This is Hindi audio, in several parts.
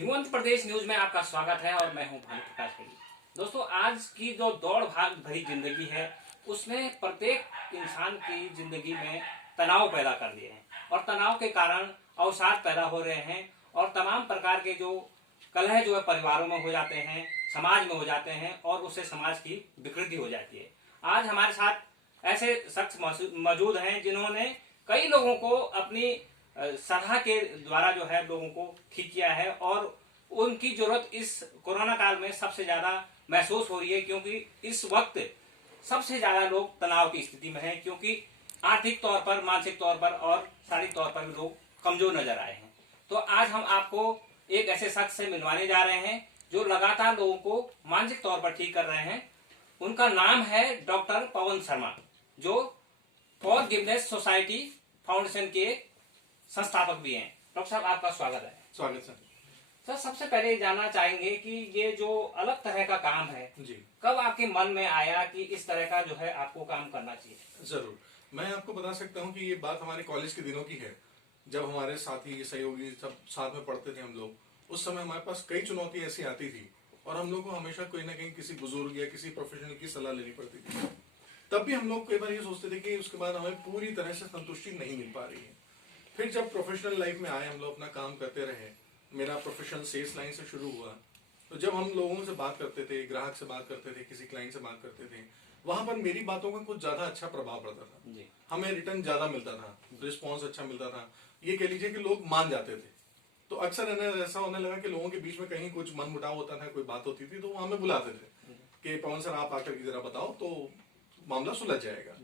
हिमवंत प्रदेश न्यूज में आपका स्वागत है और मैं हूं भानु प्रकाश खड़ी। दोस्तों, आज की जो दौड़ भाग भरी जिंदगी है उसने प्रत्येक इंसान की जिंदगी में तनाव पैदा कर दिए हैं और तनाव के कारण अवसाद पैदा हो रहे हैं और तमाम प्रकार के जो कलह जो है परिवारों में हो जाते हैं, समाज में हो जाते हैं और उससे समाज की विकृति हो जाती है। आज हमारे साथ ऐसे शख्स मौजूद हैं जिन्होंने कई लोगों को अपनी सलाह के द्वारा जो है लोगों को ठीक किया है और उनकी जरूरत इस कोरोना काल में सबसे ज्यादा महसूस हो रही है, क्योंकि इस वक्त सबसे ज्यादा लोग तनाव की स्थिति में हैं, क्योंकि आर्थिक तौर पर, मानसिक तौर पर और शारीरिक तौर पर भी लोग कमजोर नजर आए हैं। तो आज हम आपको एक ऐसे शख्स से मिलवाने जा रहे हैं जो लगातार लोगों को मानसिक तौर पर ठीक कर रहे हैं। उनका नाम है डॉक्टर पवन शर्मा, जो फॉरगिवनेस सोसाइटी फाउंडेशन के संस्थापक भी हैं। डॉक्टर साहब, आपका स्वागत है। स्वागत सर। सर, सबसे पहले जानना चाहेंगे कि ये जो अलग तरह का काम है जी, कब आपके मन में आया कि इस तरह का जो है आपको काम करना चाहिए? जरूर। मैं आपको बता सकता हूँ कि ये बात हमारे कॉलेज के दिनों की है, जब हमारे साथी सहयोगी सब साथ में पढ़ते थे हम लोग। उस समय हमारे पास कई चुनौतियां ऐसी आती थी और हम लोग को हमेशा कोई ना कहीं किसी बुजुर्ग या किसी प्रोफेशनल की सलाह लेनी पड़ती थी। तब भी हम लोग कई बार ये सोचते थे कि उसके बाद हमें पूरी तरह से संतुष्टि नहीं मिल पा रही है। फिर जब प्रोफेशनल लाइफ में आए, हम लोग अपना काम करते रहे। मेरा प्रोफेशन सेल्स लाइन से शुरू हुआ, तो जब हम लोगों से बात करते थे, ग्राहक से बात करते थे, किसी क्लाइंट से बात करते थे, वहां पर मेरी बातों का कुछ ज्यादा अच्छा प्रभाव पड़ता था जी। हमें रिटर्न ज्यादा मिलता था, रिस्पॉन्स अच्छा मिलता था। ये कह लीजिए कि लोग मान जाते थे। तो अक्सर ऐसा होने लगा कि लोगों के बीच में कहीं कुछ मन मुटाव होता था, कोई बात होती थी, तो वो हमें बुलाते थे कि पवन सर आप आकर के जरा बताओ तो मामला सुलझ जाएगा।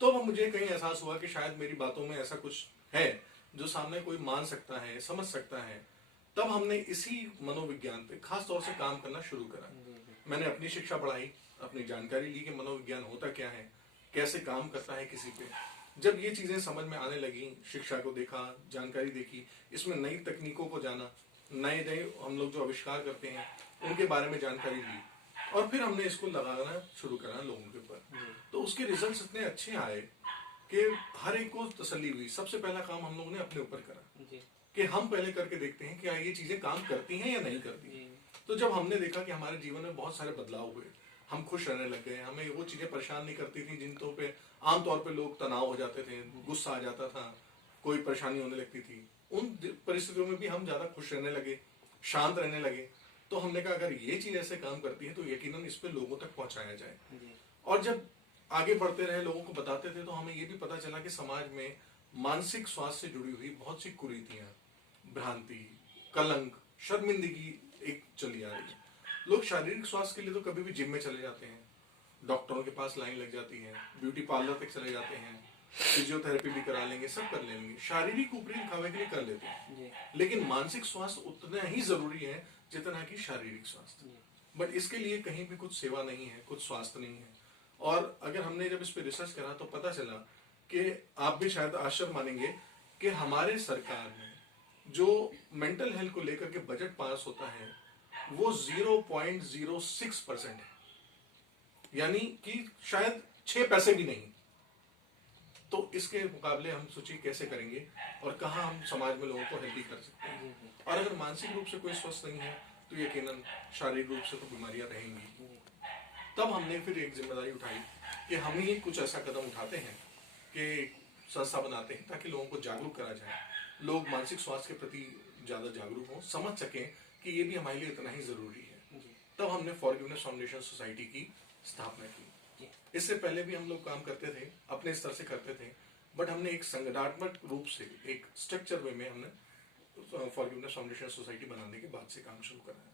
तो अब मुझे कहीं एहसास हुआ कि शायद मेरी बातों में ऐसा कुछ है जो सामने कोई मान सकता है, समझ सकता है। तब हमने इसी मनोविज्ञान पे खास तौर से काम करना शुरू करा। मैंने अपनी शिक्षा बढ़ाई, अपनी जानकारी ली कि मनोविज्ञान होता क्या है, कैसे काम करता है किसी पे। जब ये चीजें समझ में आने लगी, शिक्षा को देखा, जानकारी देखी, इसमें नई तकनीकों को जाना, नए नए हम लोग जो आविष्कार करते हैं उनके बारे में जानकारी ली और फिर हमने इसको लगाना शुरू करा लोगों के ऊपर। तो उसके रिजल्ट्स इतने अच्छे आए कि हर एक को तसल्ली हुई। सबसे पहला काम हम लोगों ने अपने ऊपर करा कि हम पहले करके देखते हैं क्या ये चीजें काम करती हैं या नहीं करती। तो जब हमने देखा कि हमारे जीवन में बहुत सारे बदलाव हुए, हम खुश रहने लग गए, हमें वो चीजें परेशान नहीं करती थी जिनको पे आमतौर पे लोग तनाव हो जाते थे, गुस्सा आ जाता था, कोई परेशानी होने लगती थी। उन परिस्थितियों में भी हम ज्यादा खुश रहने लगे, शांत रहने लगे। तो हमने कहा अगर ये चीज ऐसे काम करती है तो यकीनन इस पे लोगों तक पहुंचाया जाए। और जब आगे बढ़ते रहे, लोगों को बताते थे, तो हमें ये भी पता चला कि समाज में मानसिक स्वास्थ्य से जुड़ी हुई बहुत सी कुरीतियां, भ्रांति, कलंक, शर्मिंदगी एक चली आ रही है। लोग शारीरिक स्वास्थ्य के लिए तो कभी भी जिम में चले जाते हैं, डॉक्टरों के पास लाइन लग जाती है, ब्यूटी पार्लर तक चले जाते हैं, फिजियोथेरेपी भी करा लेंगे, सब कर लेंगे, शारीरिक ऊपरी दिखावे के लिए कर लेते हैं। लेकिन मानसिक स्वास्थ्य उतना ही जरूरी है जितना कि शारीरिक स्वास्थ्य। बट इसके लिए कहीं भी कुछ सेवा नहीं है, कुछ स्वास्थ्य नहीं है। और अगर हमने जब इस पे रिसर्च करा तो पता चला कि आप भी शायद आश्चर्य मानेंगे कि हमारे सरकार में जो मेंटल हेल्थ को लेकर के बजट पास होता है वो 0.06% है, यानी कि शायद 6 पैसे भी नहीं। तो इसके मुकाबले हम सोचिए कैसे करेंगे और कहां हम समाज में लोगों को हेल्दी कर सकते हैं। और अगर मानसिक रूप से कोई स्वस्थ नहीं है तो यकीनन शारीरिक रूप से तो बीमारियां रहेंगी। तब हमने फिर एक जिम्मेदारी उठाई कि हम ही कुछ ऐसा कदम उठाते हैं कि संस्था बनाते हैं ताकि लोगों को जागरूक करा जाए, लोग मानसिक स्वास्थ्य के प्रति ज्यादा जागरूक हों, समझ सकें कि ये भी हमारे लिए इतना ही जरूरी है। तब हमने फॉरगिवनेस फाउंडेशन सोसाइटी की स्थापना की। इससे पहले भी हम लोग काम करते थे, अपने स्तर से करते थे, बट हमने एक संगठनात्मक रूप से, एक स्ट्रक्चर वे में हमने फॉरगिवनेस फाउंडेशन सोसाइटी बनाने के बाद से काम शुरू करा है।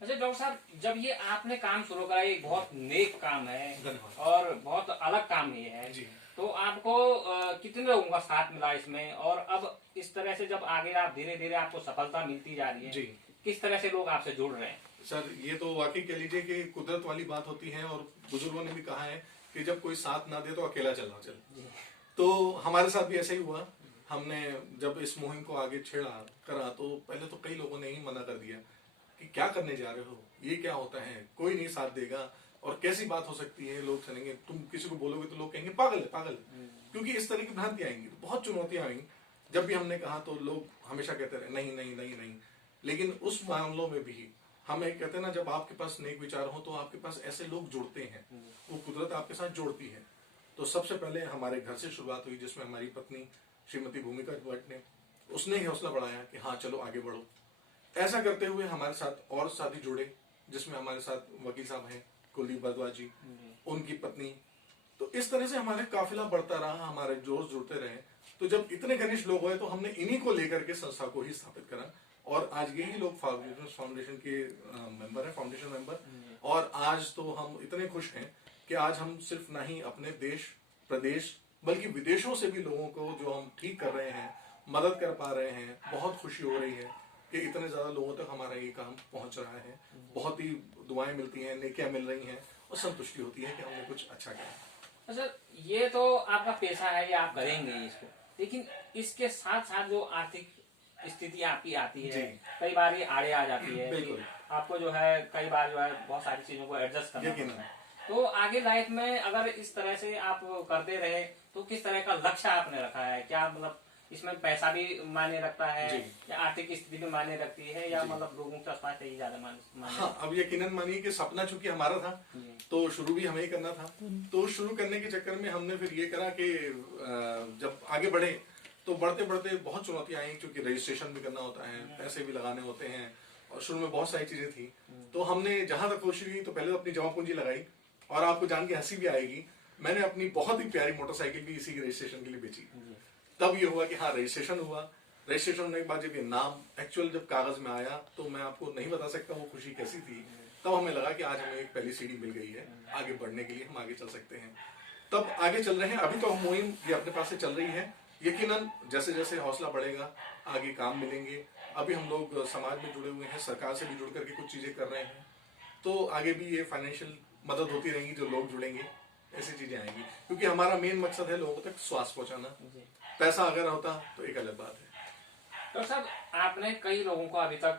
अच्छा डॉक्टर साहब, जब ये आपने काम शुरू करा, ये बहुत नेक काम है और बहुत अलग काम ये है जी। तो आपको कितने लोगों का साथ मिला इसमें, और अब इस तरह से जब आगे आप धीरे धीरे आपको सफलता मिलती जा रही है जी, किस तरह से लोग आपसे जुड़ रहे हैं? सर ये तो वाकई कह लीजिए कि कुदरत वाली बात होती है और बुजुर्गों ने भी कहा है कि जब कोई साथ ना दे तो अकेला चलना चल। तो हमारे साथ भी ऐसा ही हुआ। हमने जब इस मुहिम को आगे छेड़ा करा तो पहले तो कई लोगों ने ही मना कर दिया कि क्या करने जा रहे हो, ये क्या होता है, कोई नहीं साथ देगा और कैसी बात हो सकती है, लोग चलेंगे, तुम किसी को बोलोगे तो लोग कहेंगे पागल है पागल है। क्योंकि इस तरह की भ्रांतियां आएंगी, बहुत चुनौतियां आएंगी। जब भी हमने कहा तो लोग हमेशा कहते रहे नहीं नहीं नहीं नहीं, लेकिन उस मामलों में भी हमें कहते हैं ना, जब आपके पास नेक विचार हो तो आपके पास ऐसे लोग जुड़ते हैं, वो कुदरत आपके साथ जोड़ती है। तो सबसे पहले हमारे घर से शुरुआत हुई, जिसमें हमारी पत्नी श्रीमती भूमिका भट्ट ने उसने ही हौसला बढ़ाया कि हाँ चलो आगे बढ़ो। ऐसा करते हुए हमारे साथ और साथी जुड़े, जिसमें हमारे साथ वकील साहब हैं कुलदीप भारद्वाज जी, उनकी पत्नी। तो इस तरह से हमारे काफिला बढ़ता रहा, हमारे जोश जुड़ते रहे। तो जब इतने घनिष्ठ लोग हुए तो हमने इन्हीं को लेकर के संस्था को ही स्थापित करा, और आज यही लोग फाउंडेशन के मेंबर हैं, फाउंडेशन मेंबर। और आज तो हम इतने खुश हैं कि आज हम सिर्फ ना ही अपने देश प्रदेश बल्कि विदेशों से भी लोगों को जो हम ठीक कर रहे हैं, मदद कर पा रहे हैं। बहुत खुशी हो रही है कि इतने ज्यादा लोगों तक हमारा ये काम पहुंच रहा है। बहुत ही दुआएं मिलती हैं, नेकियां मिल रही हैं, और संतुष्टि होती है कि हमने कुछ अच्छा किया। अच्छा, ये तो आपका पेशा है, ये आप करेंगे इसको, लेकिन इसके साथ साथ जो आर्थिक स्थिति आपकी आती है, कई बार ये आड़े आ जाती है कि आपको जो है कई बार जो है बहुत सारी चीजों को एडजस्ट करना पड़ता है। तो आगे लाइफ में अगर इस तरह से आप करते रहे तो किस तरह का लक्ष्य आपने रखा है? क्या मतलब इसमें पैसा भी मायने रखता है, या आर्थिक स्थिति भी मायने रखती है, या मतलब लोगों का स्वास्थ्य ही ज्यादा मायने? हाँ, अब यकीनन मानिए कि सपना चूंकि हमारा था तो शुरू भी हमें ही करना था। तो शुरू करने के चक्कर में हमने फिर ये करा कि जब आगे बढ़े तो बढ़ते बढ़ते बहुत चुनौतियां आई, क्योंकि रजिस्ट्रेशन भी करना होता है, पैसे भी लगाने होते हैं, और शुरू में बहुत सारी चीजें थी। तो हमने जहां तक कोशिश की तो पहले तो अपनी जमा पूंजी लगाई, और आपको जान के हंसी भी आएगी, मैंने अपनी बहुत ही प्यारी मोटरसाइकिल भी इसी के रजिस्ट्रेशन के लिए बेची। तब ये हुआ कि हाँ रजिस्ट्रेशन हुआ। रजिस्ट्रेशन होने के बाद जब ये नाम एक्चुअल जब कागज में आया तो मैं आपको नहीं बता सकता वो खुशी कैसी थी। तब हमें लगा कि आज हमें एक पहली सीढ़ी मिल गई है, आगे बढ़ने के लिए हम आगे चल सकते हैं। तब आगे चल रहे हैं। अभी तो मुहिम ये अपने पास से चल रही है। यकीनन जैसे जैसे हौसला बढ़ेगा आगे काम मिलेंगे। अभी हम लोग समाज में जुड़े हुए हैं, सरकार से भी जुड़ करके कुछ चीजें कर रहे हैं, तो आगे भी ये फाइनेंशियल मदद होती रहेगी। जो लोग जुड़ेंगे ऐसी चीजें आएंगी, क्योंकि हमारा मेन मकसद है लोगों तक स्वास्थ्य पहुंचाना। पैसा अगर होता तो एक अलग बात है। तो सर, आपने कई लोगों को अभी तक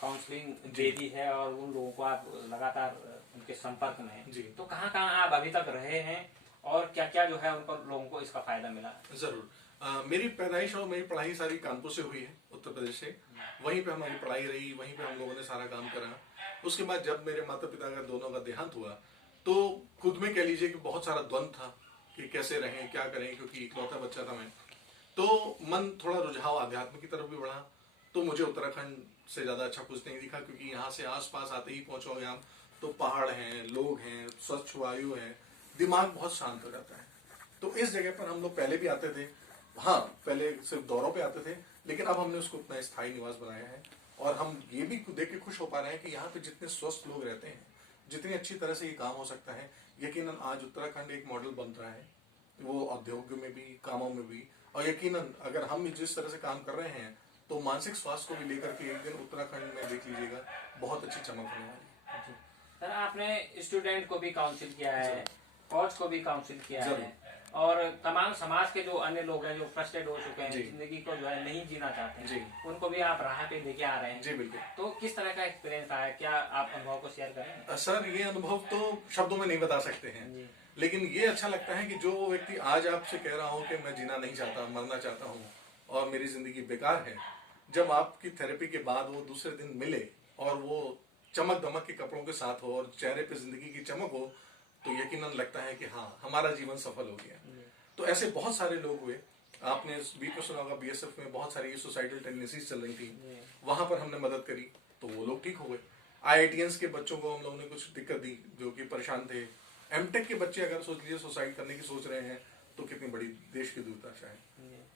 काउंसलिंग दे दी है, और उन लोगों को आप लगातार उनके संपर्क में हैं। तो कहाँ कहाँ आप अभी तक रहे हैं, और क्या क्या जो है उन पर लोगों को इसका फायदा मिला? जरूर। मेरी पैदाइश और मेरी पढ़ाई सारी कानपुर से हुई है, उत्तर प्रदेश से। वहीं पे हमारी पढ़ाई रही, वहीं पे हम लोगों ने सारा काम करा। उसके बाद जब मेरे माता पिता का दोनों का देहांत हुआ तो खुद में कह लीजिए कि बहुत सारा द्वंद था कि कैसे रहें, क्या करें, क्योंकि इकलौता बच्चा था मैं। तो मन थोड़ा रुझाव आध्यात्म की तरफ भी बढ़ा। तो मुझे उत्तराखंड से ज्यादा अच्छा कुछ नहीं दिखा, क्योंकि यहाँ से आसपास आते ही पहुंचोगे आप तो पहाड़ हैं, लोग हैं, स्वच्छ वायु है, दिमाग बहुत शांत हो जाता है। तो इस जगह पर हम लोग पहले भी आते थे। हाँ, पहले सिर्फ दौरों पे आते थे, लेकिन अब हमने उसको अपना स्थायी निवास बनाया है। और हम ये भी देख के खुश हो पा रहे हैं कि यहाँ पे जितने स्वस्थ लोग रहते हैं, जितनी अच्छी तरह से ये काम हो सकता है। यकीनन आज उत्तराखंड एक मॉडल बन रहा है, वो उद्योग में भी, कामों में भी। और यकीनन अगर हम जिस तरह से काम कर रहे हैं तो मानसिक स्वास्थ्य को भी लेकर के एक दिन उत्तराखंड में देख लीजिएगा बहुत अच्छी चमक होने वाली है। सर, आपने स्टूडेंट को भी काउंसिल किया है, कोच को भी काउंसिल किया है, और तमाम समाज के जो अन्य लोग हैं जो फ्रस्ट्रेट हो चुके हैं, जिंदगी को जो है नहीं जीना चाहते हैं, उनको भी आप राह पे लेके आ रहे हैं। जी बिल्कुल। तो किस तरह का एक्सपीरियंस रहा है? क्या आप अनुभव को शेयर करेंगे? सर, ये अनुभव तो शब्दों में नहीं बता सकते हैं, लेकिन ये अच्छा लगता है कि जो व्यक्ति आज आपसे कह रहा हो कि मैं जीना नहीं चाहता, मरना चाहता हूँ और मेरी जिंदगी बेकार है, जब आपकी थेरेपी के बाद वो दूसरे दिन मिले और वो चमक दमक के कपड़ों के साथ हो और चेहरे पे जिंदगी की चमक हो, तो यकीनन लगता है कि हाँ, हमारा जीवन सफल हो गया। तो ऐसे बहुत सारे लोग हुए। आपने बीच में सुना होगा बीएसएफ में बहुत सारी सुसाइडल टेंडेंसीज चल रही थी, वहां पर हमने मदद करी तो वो लोग ठीक हो गए। आईआईटीएंस के बच्चों को हम लोगों ने कुछ दिक्कत दी जो कि परेशान थे। एमटेक के बच्चे अगर सोच लीजिए सुसाइड करने की सोच रहे हैं तो कितनी बड़ी देश की दुर्दशा है,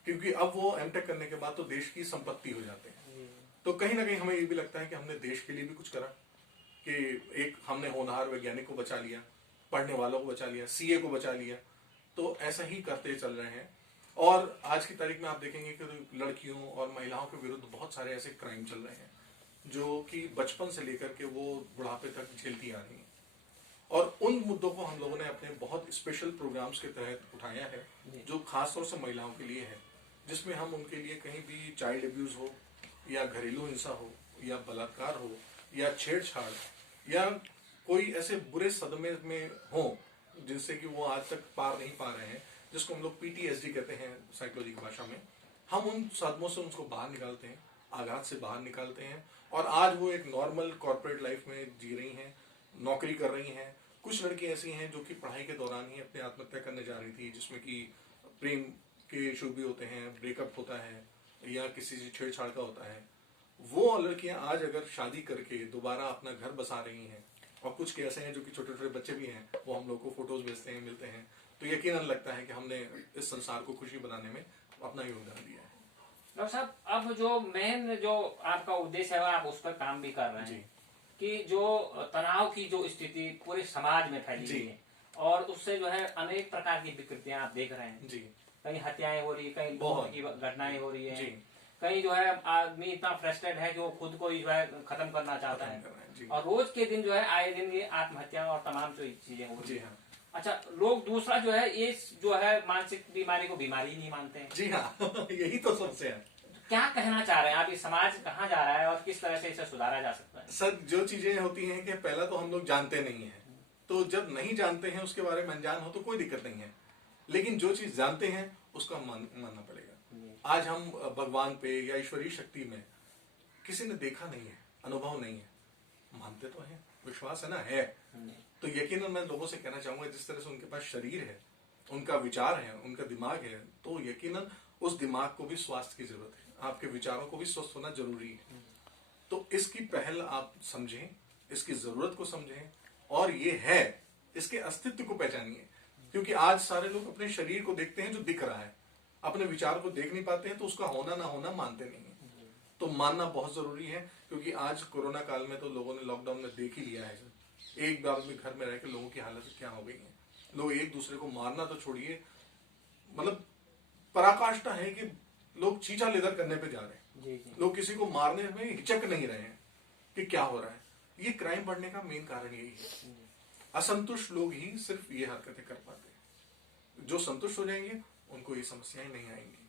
क्योंकि अब वो एमटेक करने के बाद तो देश की संपत्ति हो जाते हैं। तो कहीं ना कहीं हमें ये भी लगता है कि हमने देश के लिए भी कुछ करा, कि एक हमने होनहार वैज्ञानिक को बचा लिया, पढ़ने वालों को बचा लिया, सीए को बचा लिया। तो ऐसा ही करते चल रहे हैं। और आज की तारीख में आप देखेंगे कि लड़कियों और महिलाओं के विरुद्ध बहुत सारे ऐसे क्राइम चल रहे हैं जो कि बचपन से लेकर के वो बुढ़ापे तक झेलती आ रही हैं। और उन मुद्दों को हम लोगों ने अपने बहुत स्पेशल प्रोग्राम्स के तहत उठाया है, जो खासतौर से महिलाओं के लिए है, जिसमें हम उनके लिए कहीं भी चाइल्ड अब्यूज हो या घरेलू हिंसा हो या बलात्कार हो या छेड़छाड़ या कोई ऐसे बुरे सदमे में हो जिनसे कि वो आज तक पार नहीं पा रहे हैं, जिसको हम लोग पीटीएसडी कहते हैं साइकोलॉजी की भाषा में, हम उन सदमों से उनको बाहर निकालते हैं आघात से बाहर निकालते हैं और आज वो एक नॉर्मल कॉर्पोरेट लाइफ में जी रही हैं, नौकरी कर रही हैं। कुछ लड़की ऐसी हैं जो कि पढ़ाई के दौरान ही अपनी आत्महत्या करने जा रही थी, जिसमें कि प्रेम के इशू भी होते हैं, ब्रेकअप होता है या किसी से छेड़छाड़ का होता है। वो लड़कियां आज अगर शादी करके दोबारा अपना घर बसा रही हैं, और कुछ के ऐसे हैं जो कि छोटे छोटे बच्चे भी हैं, वो हम लोग को फोटोज भेजते हैं, मिलते हैं, तो यकीनन लगता है कि हमने इस संसार को खुशी बनाने में अपना योगदान दिया है। डॉक्टर साहब, अब जो मेन जो आपका उद्देश्य है आप उस पर काम भी कर रहे हैं कि जो तनाव की जो स्थिति पूरे समाज में फैली हुई है और उससे जो है अनेक प्रकार की विकृतियां आप देख रहे हैं। कहीं हत्याएं हो रही है, कहीं बहुत की घटनाएं हो रही है, कहीं जो है आदमी इतना फ्रस्ट्रेट है कि वो खुद को जो है खत्म करना चाहता है और रोज के दिन जो है आए दिन ये आत्महत्या और तमाम जो चीजें हो रही है। अच्छा, लोग दूसरा जो है ये जो है मानसिक बीमारी को बीमारी नहीं मानते हैं। जी हाँ यही तो सबसे है। क्या कहना चाह रहे हैं आप, ये समाज कहाँ जा रहा है और किस तरह से इसे सुधारा जा सकता है? सर, जो चीजें होती हैं कि पहला तो हम लोग जानते नहीं है, तो जब नहीं जानते हैं उसके बारे में अनजान हो तो कोई दिक्कत नहीं है, लेकिन जो चीज जानते हैं उसका मानना पड़ेगा। आज हम भगवान पे या ईश्वरीय शक्ति में किसी ने देखा नहीं है, अनुभव नहीं है, मानते तो है, विश्वास है ना, है तो यकीनन मैं लोगों से कहना चाहूंगा जिस तरह से उनके पास शरीर है, उनका विचार है, उनका दिमाग है, तो यकीनन उस दिमाग को भी स्वास्थ्य की जरूरत है, आपके विचारों को भी स्वस्थ होना जरूरी है। तो इसकी पहल आप समझें, इसकी जरूरत को समझें और ये है, इसके अस्तित्व को पहचानिए। क्योंकि आज सारे लोग अपने शरीर को देखते हैं जो दिख रहा है, अपने विचार को देख नहीं पाते हैं, तो उसका होना ना होना मानते नहीं है। तो मानना बहुत जरूरी है, क्योंकि आज कोरोना काल में तो लोगों ने लॉकडाउन में देख ही लिया है, एक बार में घर में रह के लोगों की हालत क्या हो गई है। लोग एक दूसरे को मारना तो छोड़िए, मतलब पराकाष्ठा है कि लोग चीचा लेदर करने पे जा रहे हैं। लोग किसी को मारने में हिचक नहीं रहे हैं कि क्या हो रहा है। ये क्राइम बढ़ने का मेन कारण यही है। असंतुष्ट लोग ही सिर्फ ये हरकतें कर पाते हैं। जो संतुष्ट हो जाएंगे उनको ये समस्याएं नहीं आएंगी।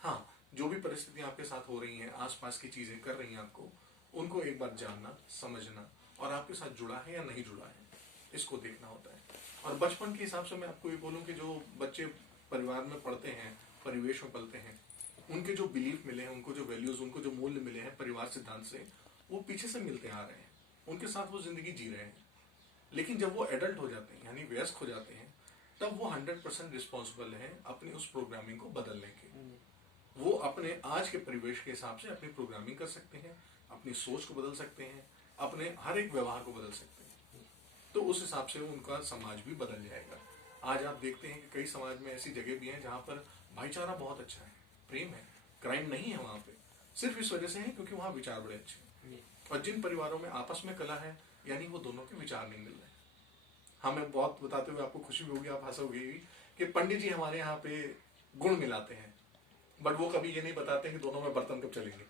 हाँ, जो भी परिस्थितियां आपके साथ हो रही हैं, आसपास की चीजें कर रही हैं आपको, उनको एक बार जानना, समझना और आपके साथ जुड़ा है या नहीं जुड़ा है, इसको देखना होता है। और बचपन के हिसाब से मैं आपको ये बोलूं कि जो बच्चे परिवार में पढ़ते हैं, परिवेश में पलते हैं, उनके जो बिलीफ मिले हैं, उनको जो वैल्यूज, उनको जो मूल्य मिले हैं परिवार सिद्धांत से, वो पीछे से मिलते आ रहे हैं, उनके साथ वो जिंदगी जी रहे हैं। लेकिन जब वो एडल्ट हो जाते हैं, यानी वयस्क हो जाते हैं, तब वो 100% रिस्पॉन्सिबल है अपनी उस प्रोग्रामिंग को बदलने के। वो अपने आज के परिवेश के हिसाब से अपनी प्रोग्रामिंग कर सकते हैं, अपनी सोच को बदल सकते हैं, अपने हर एक व्यवहार को बदल सकते हैं। तो उस हिसाब से उनका समाज भी बदल जाएगा। आज आप देखते हैं कि कई समाज में ऐसी जगह भी हैं जहां पर भाईचारा बहुत अच्छा है, प्रेम है, क्राइम नहीं है वहां पे, सिर्फ इस वजह से है क्योंकि वहां विचार बड़े अच्छे हैं। और जिन परिवारों में आपस में कला है, यानी वो दोनों के विचार नहीं मिल रहे। हमें बहुत बताते हुए आपको खुशी भी होगी, आप हंसोगे भी कि पंडित जी हमारे यहाँ पे गुण मिलाते हैं, बट वो कभी ये नहीं बताते कि दोनों में बर्तन कब चलेंगे।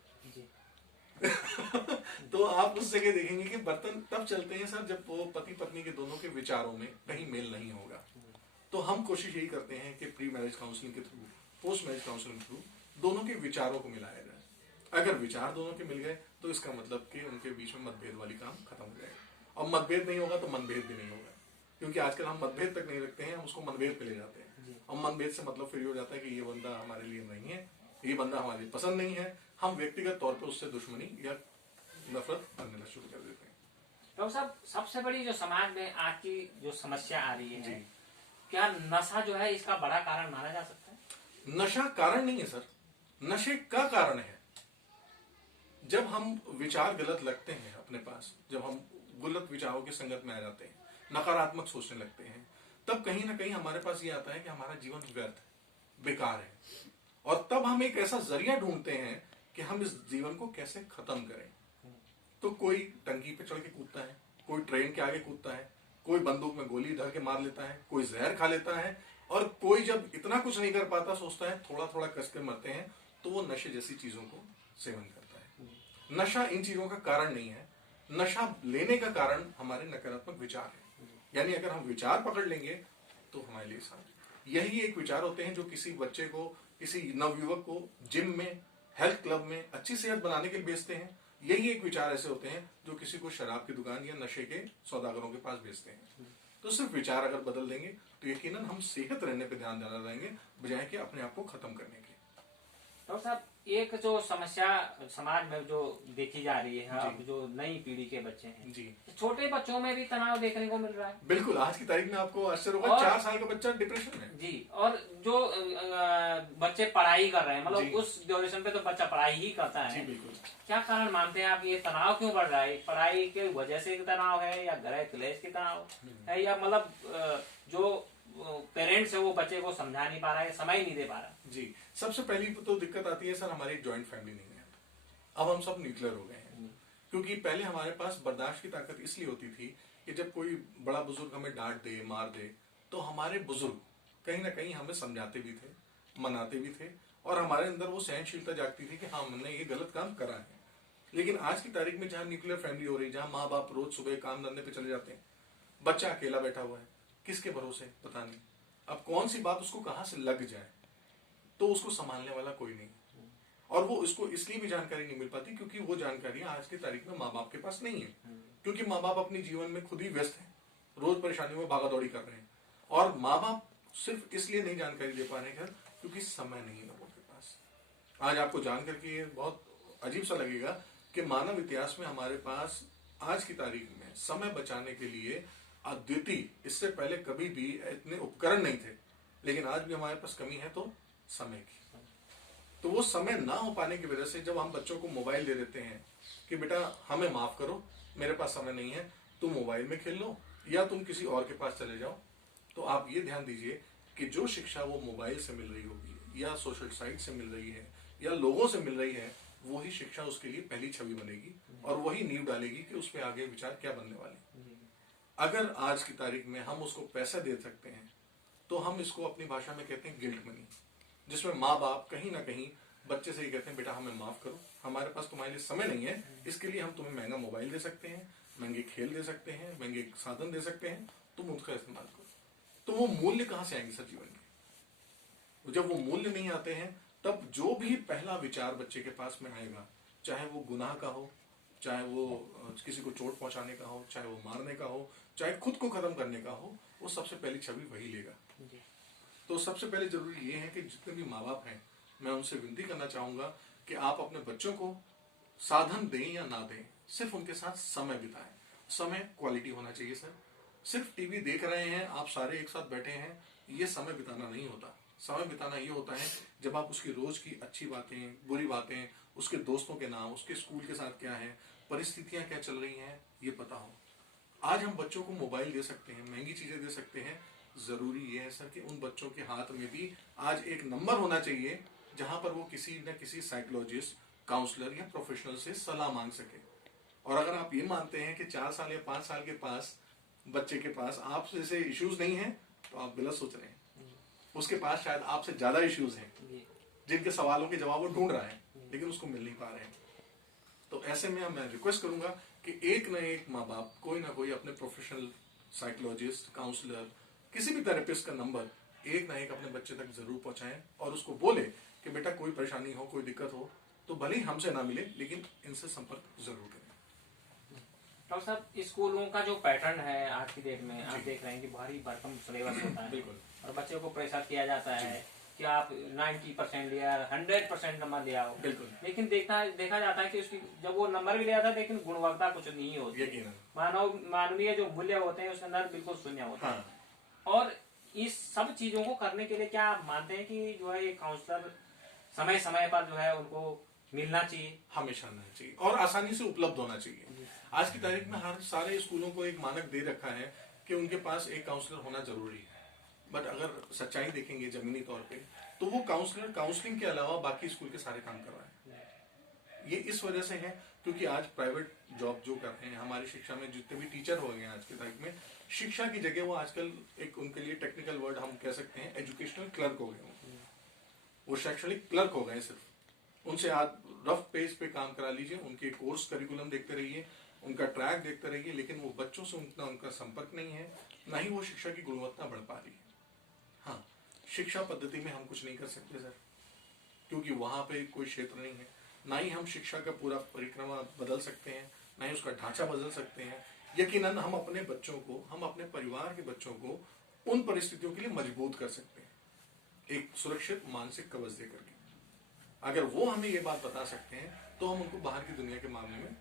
तो आप उस जगह देखेंगे कि बर्तन तब चलते हैं सर जब वो पति पत्नी के दोनों के विचारों में कहीं मेल नहीं होगा। तो हम कोशिश यही करते हैं कि प्री मैरिज काउंसलिंग के थ्रू, पोस्ट मैरिज काउंसलिंग के थ्रू दोनों के विचारों को मिलाया जाए। अगर विचार दोनों के मिल गए तो इसका मतलब कि उनके बीच में मतभेद वाली काम खत्म हो जाएगा। और मतभेद नहीं होगा तो मनभेद भी नहीं होगा, क्योंकि आजकल हम मतभेद तक नहीं रखते हैं, हम उसको मनभेद पे ले जाते हैं। और मनभेद से मतलब फिर हो जाता है कि ये बंदा हमारे लिए नहीं है, ये बंदा हमारे लिए पसंद नहीं है, हम व्यक्तिगत तौर पर उससे दुश्मनी या नफरत करना शुरू कर देते हैं। डॉक्टर साहब, सबसे बड़ी जो समाज में आज की जो समस्या आ रही है, क्या नशा जो है इसका बड़ा कारण माना जा सकता है? नशा कारण नहीं है सर, नशे का कारण है। जब हम विचार गलत लगते हैं अपने पास, जब हम गलत विचारों की संगत में आ जाते हैं, नकारात्मक सोचने लगते हैं, तब कहीं ना कहीं हमारे पास ये आता है कि हमारा जीवन व्यर्थ है, बेकार है। और तब हम एक ऐसा जरिया ढूंढते हैं कि हम इस जीवन को कैसे खत्म करें। तो कोई टंकी पे चढ़ के कूदता है, कोई ट्रेन के आगे कूदता है, कोई बंदूक में गोली धर के मार लेता है, कोई जहर खा लेता है, और कोई जब इतना कुछ नहीं कर पाता सोचता है थोड़ा थोड़ा कस के मरते हैं, तो वो नशे जैसी चीजों को सेवन करता है। नशा इन चीजों का कारण नहीं है, नशा लेने का कारण हमारे नकारात्मक विचार है। यानी अगर हम विचार पकड़ लेंगे तो हमारे लिए साथ यही एक विचार होते हैं जो किसी बच्चे को, किसी नवयुवक को जिम में, हेल्थ क्लब में अच्छी सेहत बनाने के लिए भेजते हैं। यही एक विचार ऐसे होते हैं जो किसी को शराब की दुकान या नशे के सौदागरों के पास भेजते हैं। तो सिर्फ विचार अगर बदल देंगे तो यकीनन हम सेहत रहने पे ध्यान देना रहेंगे, बजाय कि अपने आप को खत्म करने के। डॉक्टर साहब, एक जो समस्या समाज में जो देखी जा रही है, अब जो नई पीढ़ी के बच्चे हैं जी, छोटे बच्चों में भी तनाव देखने को मिल रहा है। बिल्कुल। आज की तारीख में आपको आश्चर्य होगा, 4 साल का बच्चा डिप्रेशन में। जी, और जो बच्चे पढ़ाई कर रहे हैं, जी। मतलब उस ड्यूरेशन पे तो बच्चा पढ़ाई ही करता जी है। बिल्कुल। क्या कारण मानते हैं आप, ये तनाव क्यों बढ़ रहा है? पढ़ाई के वजह से तनाव है, या गृह क्लेश के तनाव है, या मतलब जो पेरेंट्स है वो बच्चे को समझा नहीं पा रहा है, समय नहीं दे पा रहा? जी, सबसे पहली तो दिक्कत आती है सर, हमारी जॉइंट फैमिली नहीं है। अब हम सब न्यूक्लियर हो गए हैं। क्योंकि पहले हमारे पास बर्दाश्त की ताकत इसलिए होती थी कि जब कोई बड़ा बुजुर्ग हमें डांट दे, मार दे, तो हमारे बुजुर्ग कहीं ना कहीं हमें समझाते भी थे, मनाते भी थे, और हमारे अंदर वो सहनशीलता जागती थी कि हाँ, हमने ये गलत काम करा है। लेकिन आज की तारीख में जहाँ न्यूक्लियर फैमिली हो रही है, जहाँ माँ बाप रोज सुबह काम धंधे पे चले जाते हैं, बच्चा अकेला बैठा हुआ है, किसके भरोसे पता नहीं, अब कौन सी बात उसको कहाँ से लग जाए, तो उसको संभालने वाला कोई नहीं। और वो इसको इसलिए भी जानकारी नहीं मिल पाती क्योंकि वो जानकारी आज की तारीख में माँ बाप के पास नहीं है। क्योंकि माँ बाप अपने जीवन में खुद ही व्यस्त हैं, रोज परेशानियों में भागा दौड़ी कर रहे हैं, और माँ बाप सिर्फ इसलिए नहीं जानकारी दे पा रहे हैं क्योंकि समय नहीं है लोगों के पास। आज आपको जान करके ये बहुत अजीब सा लगेगा कि मानव इतिहास में हमारे पास आज की तारीख में समय बचाने के लिए अद्वितीय, इससे पहले कभी भी इतने उपकरण नहीं थे, लेकिन आज भी हमारे पास कमी है तो समय की। तो वो समय ना हो पाने की वजह से जब हम बच्चों को मोबाइल दे देते हैं कि बेटा हमें माफ करो, मेरे पास समय नहीं है, तुम मोबाइल में खेल लो या तुम किसी और के पास चले जाओ, तो आप ये ध्यान दीजिए कि जो शिक्षा वो मोबाइल से मिल रही होगी या सोशल साइट से मिल रही है या लोगों से मिल रही है, वही शिक्षा उसके लिए पहली छवि बनेगी और वही नींव डालेगी कि उस पर आगे विचार क्या बनने वाले। अगर आज की तारीख में हम उसको पैसा दे सकते हैं तो हम इसको अपनी भाषा में कहते हैं गिल्ट मनी, जिसमें माँ बाप कहीं ना कहीं बच्चे से ही कहते हैं बेटा हमें माफ करो, हमारे पास तुम्हारे लिए समय नहीं है, इसके लिए हम तुम्हें महंगा मोबाइल दे सकते हैं, महंगे खेल दे सकते हैं, महंगे साधन दे सकते हैं, तुम उसका इस्तेमाल करो। तो वो मूल्य कहां से आएंगे सर जीवन के? जब वो मूल्य नहीं आते हैं तब जो भी पहला विचार बच्चे के पास में आएगा, चाहे वो गुनाह का हो, चाहे वो किसी को चोट पहुंचाने का हो, चाहे वो मारने का हो, चाहे खुद को खत्म करने का हो, वो सबसे पहली छवि वही लेगा। तो सबसे पहले जरूरी ये है कि जितने भी माँ बाप हैं, मैं उनसे विनती करना चाहूंगा कि आप अपने बच्चों को साधन दें या ना दें, सिर्फ उनके साथ समय बिताएं। समय क्वालिटी होना चाहिए सर। सिर्फ टीवी देख रहे हैं, आप सारे एक साथ बैठे हैं, ये समय बिताना नहीं होता। समय बिताना ये होता है जब आप उसकी रोज की अच्छी बातें, बुरी बातें, उसके दोस्तों के नाम, उसके स्कूल के साथ क्या है, परिस्थितियां क्या चल रही हैं, ये पता हो। आज हम बच्चों को मोबाइल दे सकते हैं, महंगी चीजें दे सकते हैं, जरूरी ये है सर कि उन बच्चों के हाथ में भी आज एक नंबर होना चाहिए जहां पर वो किसी न किसी साइकोलॉजिस्ट, काउंसलर या प्रोफेशनल से सलाह मांग सके। और अगर आप ये मानते हैं कि 4 साल या 5 साल के पास बच्चे के पास आप जैसे इश्यूज नहीं है, तो आप गलत सोच रहे हैं। उसके पास शायद आपसे ज्यादा इश्यूज हैं, जिनके सवालों के जवाब वो ढूंढ रहा है, लेकिन उसको मिल नहीं पा रहे हैं। तो ऐसे में मैं रिक्वेस्ट करूंगा कि एक न एक माँ बाप कोई ना कोई अपने प्रोफेशनल साइकोलॉजिस्ट, काउंसलर, किसी भी थेरेपिस्ट का नंबर एक ना एक अपने बच्चे तक जरूर पहुंचाएं और उसको बोले कि बेटा कोई परेशानी हो, कोई दिक्कत हो तो भले ही हमसे ना मिले, लेकिन इनसे संपर्क जरूर करें। डॉक्टर साहब, स्कूलों का जो पैटर्न है आज की डेट में, आप देख रहे हैं कि भारी भरकम सिलेबस होता है और बच्चों को प्रेशर किया जाता है कि आप 90% लिया, 100% नंबर ले आओ। लेकिन देखा जाता है कि उसकी जब वो नंबर भी ले आता है लेकिन गुणवत्ता कुछ नहीं होती। मानवीय जो मूल्य होते हैं उसके अंदर बिल्कुल शून्य होता है। और इस सब चीजों को करने के लिए क्या आप मानते हैं कि जो है ये काउंसलर समय समय पर जो है उनको मिलना चाहिए? हमेशा मिलना चाहिए और आसानी से उपलब्ध होना चाहिए। आज की तारीख में हर सारे स्कूलों को एक मानक दे रखा है कि उनके पास एक काउंसलर होना जरूरी है, बट अगर सच्चाई देखेंगे जमीनी तौर पे तो वो काउंसलर काउंसलिंग के अलावा बाकी स्कूल के सारे काम कर रहा है। ये इस वजह से है क्योंकि आज प्राइवेट जॉब जो करते हैं, हमारी शिक्षा में जितने भी टीचर हो गए हैं आज की तारीख में, शिक्षा की जगह वो आजकल एक उनके लिए टेक्निकल वर्ड हम कह सकते हैं एजुकेशनल क्लर्क हो गए। वो शैक्षणिक क्लर्क हो गए। सिर्फ उनसे आज रफ पेज पे काम करा लीजिए, उनके कोर्स करिकुलम देखते रहिए, उनका ट्रैक देखते रहिए, लेकिन वो बच्चों से उनका संपर्क नहीं है, ना ही वो शिक्षा की गुणवत्ता बढ़ पा रही है। हाँ, शिक्षा पद्धति में हम कुछ नहीं कर सकते सर, क्योंकि वहां पे कोई क्षेत्र नहीं है। ना ही हम शिक्षा का पूरा परिक्रमा बदल सकते हैं, ना ही उसका ढांचा बदल सकते हैं। यकीनन हम अपने बच्चों को, हम अपने परिवार के बच्चों को उन परिस्थितियों के लिए मजबूत कर सकते हैं, एक सुरक्षित मानसिक कवच दे करके। अगर वो हमें ये बात बता सकते हैं तो हम उनको बाहर की दुनिया के मामले में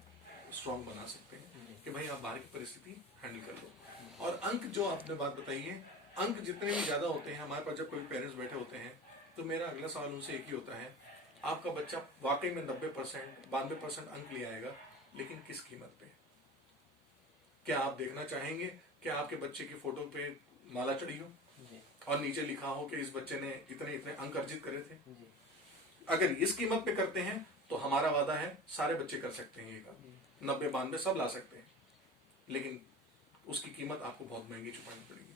स्ट्रांग बना सकते हैं कि भाई आप बाहर की परिस्थिति हैंडल कर लो। और अंक जो आपने बात बताई है, अंक जितने भी ज्यादा होते हैं हमारे पास, जब कोई पेरेंट्स बैठे होते हैं तो मेरा अगला सवाल उनसे एक ही होता है, आपका बच्चा वाकई में 90% 92% अंक ले आएगा, लेकिन किस कीमत पे? क्या आप देखना चाहेंगे कि आपके बच्चे की फोटो पे माला चढ़ी हो और नीचे लिखा हो कि इस बच्चे ने इतने इतने अंक अर्जित करे थे? अगर इस कीमत पे करते हैं तो हमारा वादा है सारे बच्चे कर सकते हैं ये काम, 90-92 सब ला सकते हैं, लेकिन उसकी कीमत आपको बहुत महंगी चुकानी पड़ेगी।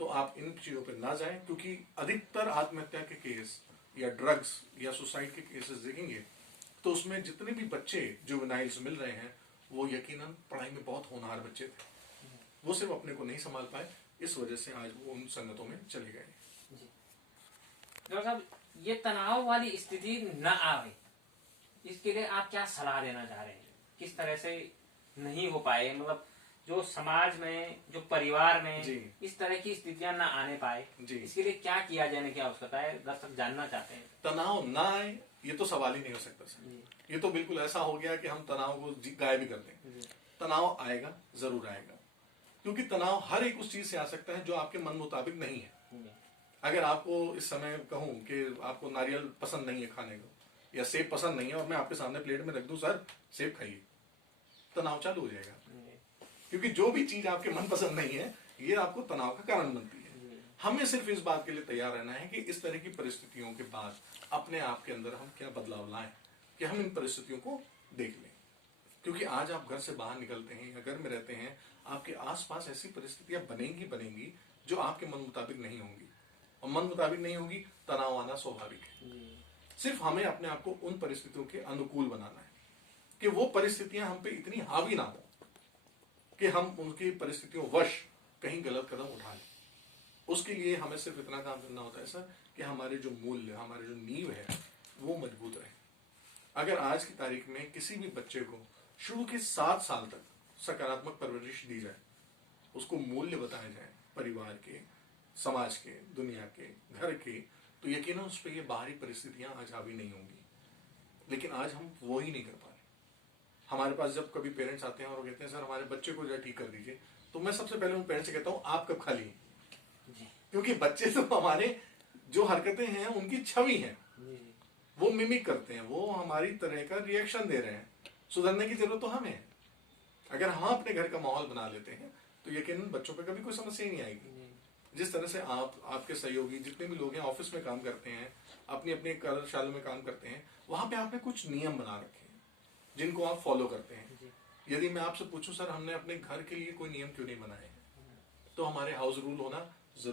तो आप इन चीजों पे ना जाएं, क्योंकि अधिकतर आत्महत्या के केस या ड्रग्स या सुसाइड के केसेस देखेंगे तो उसमें जितने भी बच्चे जुवेनाइल्स मिल रहे हैं वो यकीनन पढ़ाई में बहुत होनहार बच्चे थे, वो सिर्फ अपने को नहीं संभाल पाए, इस वजह से आज वो उन संगतों में चले गए। डॉक्टर साहब, ये तनाव वाली स्थिति न आवे, इसके लिए आप क्या सलाह देना चाह रहे हैं? किस तरह से नहीं हो पाए, मतलब जो समाज में, जो परिवार में इस तरह की स्थितियां न आने पाए, इसके लिए क्या किया जाने की आवश्यकता है? दर्शक जानना चाहते हैं। तनाव ना आए ये तो सवाल ही नहीं हो सकता सर। ये तो बिल्कुल ऐसा हो गया कि हम तनाव को गायब भी कर दें। तनाव आएगा, जरूर आएगा, क्योंकि तनाव हर एक उस चीज से आ सकता है जो आपके मन मुताबिक नहीं है। अगर आपको इस समय कहूं कि आपको नारियल पसंद नहीं है खाने को, या सेब पसंद नहीं है और मैं आपके सामने प्लेट में रख दूं, सर सेब खाइए, तनाव चालू हो जाएगा, क्योंकि जो भी चीज आपके मन पसंद नहीं है ये आपको तनाव का कारण बनती है। हमें सिर्फ इस बात के लिए तैयार रहना है कि इस तरह की परिस्थितियों के बाद अपने आप के अंदर हम क्या बदलाव लाएं कि हम इन परिस्थितियों को देख लें। क्योंकि आज आप घर से बाहर निकलते हैं या घर में रहते हैं, आपके आसपास ऐसी परिस्थितियां बनेंगी जो आपके मन मुताबिक नहीं होंगी, और मन मुताबिक नहीं होगी, तनाव आना स्वाभाविक है। सिर्फ हमें अपने आप को उन परिस्थितियों के अनुकूल बनाना है कि वो परिस्थितियां हम पे इतनी हावी ना हो कि हम उनकी परिस्थितियों वश कहीं गलत कदम उठा लें। उसके लिए हमें सिर्फ इतना काम करना होता है सर कि हमारे जो मूल्य, हमारे जो नींव है वो मजबूत रहे। अगर आज की तारीख में किसी भी बच्चे को शुरू के 7 साल तक सकारात्मक परवरिश दी जाए, उसको मूल्य बताए जाए परिवार के, समाज के, दुनिया के, घर के, तो यकीनन उस पर ये बाहरी परिस्थितियां आज हावी नहीं होंगी। लेकिन आज हम वो ही नहीं कर पा रहे। हमारे पास जब कभी पेरेंट्स आते हैं और वो कहते हैं सर हमारे बच्चे को जो ठीक कर दीजिए, तो मैं सबसे पहले उन पेरेंट्स से कहता हूँ आप कब खाली हैं? क्योंकि बच्चे तो हमारे जो हरकतें हैं उनकी छवि है, वो मिमिक करते हैं, वो हमारी तरह का रिएक्शन दे रहे हैं। सुधरने की जरूरत तो हमें है। अगर हम अपने घर का माहौल बना लेते हैं तो यकीनन बच्चों पे कभी कोई समस्या ही नहीं आएगी। जिस तरह से आप, आपके सहयोगी जितने भी लोग हैं ऑफिस में काम करते हैं, अपनी अपनी कार्यशाला में काम करते हैं, वहां पे आपने कुछ नियम बना रखे हैं जिनको आप फॉलो करते हैं। यदि मैं आपसे पूछूं सर हमने अपने घर के लिए कोई नियम क्यों नहीं बनाए, तो हमारे हाउस रूल होना